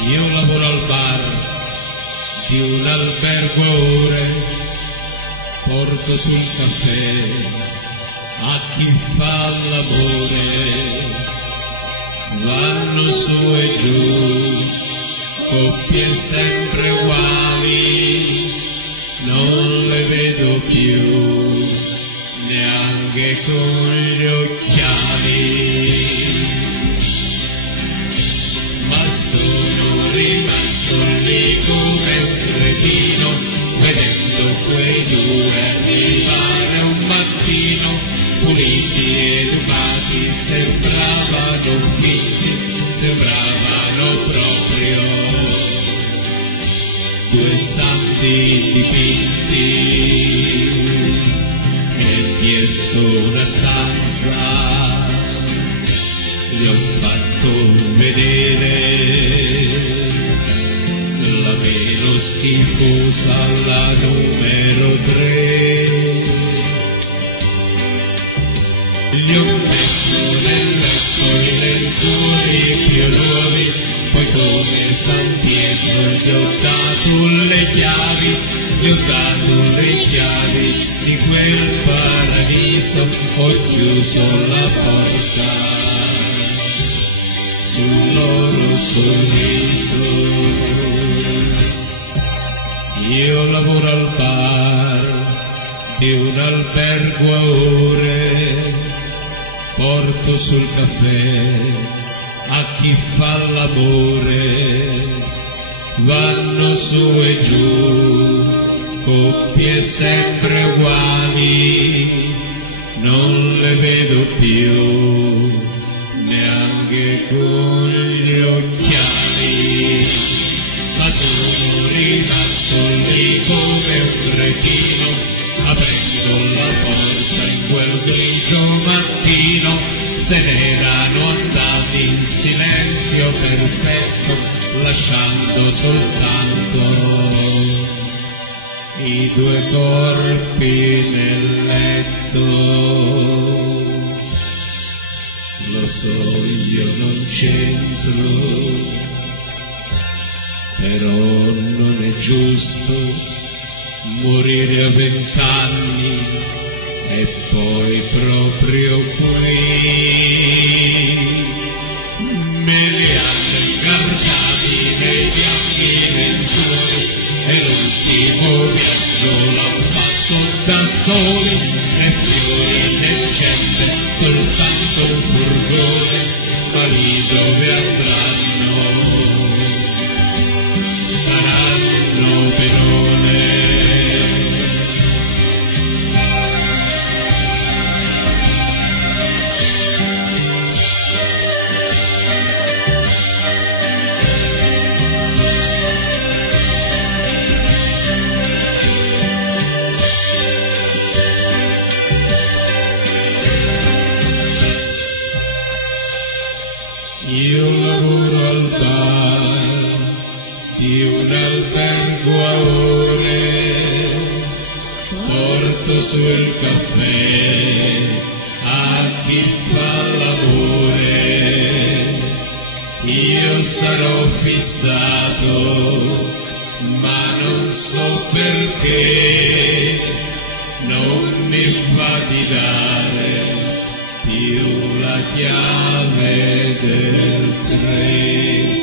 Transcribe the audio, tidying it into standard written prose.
Io lavoro al bar di un albergo a ore, porto sul caffè a chi fa l'amore. Vanno su e giù, coppie sempre uguali, non le vedo più, neanche con gli occhiali. Ma sono rimasto lì come un cretino, vedendo quei due arrivare un mattino, puliti ed educati, sembravano finti, sembravano proprio due santi dipinti. Mi ho chiesto una stanza, gli ho fatto vedere la meno schifosa, la numero 3. Gli ho messo nel letto i lenzuoli più nuovi, poi come San Pietro gli ho dato le chiavi, gli ho dato le chiavi di quel paradiso, ho chiuso la porta sul loro sorriso. Io lavoro al bar di un albergo a ore, porto sul caffè a chi fa l'amore. Vanno su e giù, coppie sempre uguali, non le vedo più, neanche con gli occhiali. Ma sono rimasto lì come un cretino, aprendo la porta in quel grigio mattino. Se n'erano andati in silenzio perfetto, lasciando soltanto i due corpi nel letto. Lo so, io non c'entro, però non è giusto morire a 20 anni e poi proprio qui me li hanno incartati nei bianchi lenzuoli e l'ultimo viaggio l'ho fatto da soli, né fiori né gente, soltanto un furgone, ma lì dove andranno saranno pedone. Io lavoro al bar di un albergo a ore, porto su il caffè a chi fa l'amore. Io sarò fissato, ma non so perché non mi fa di dare più la chiave del treno.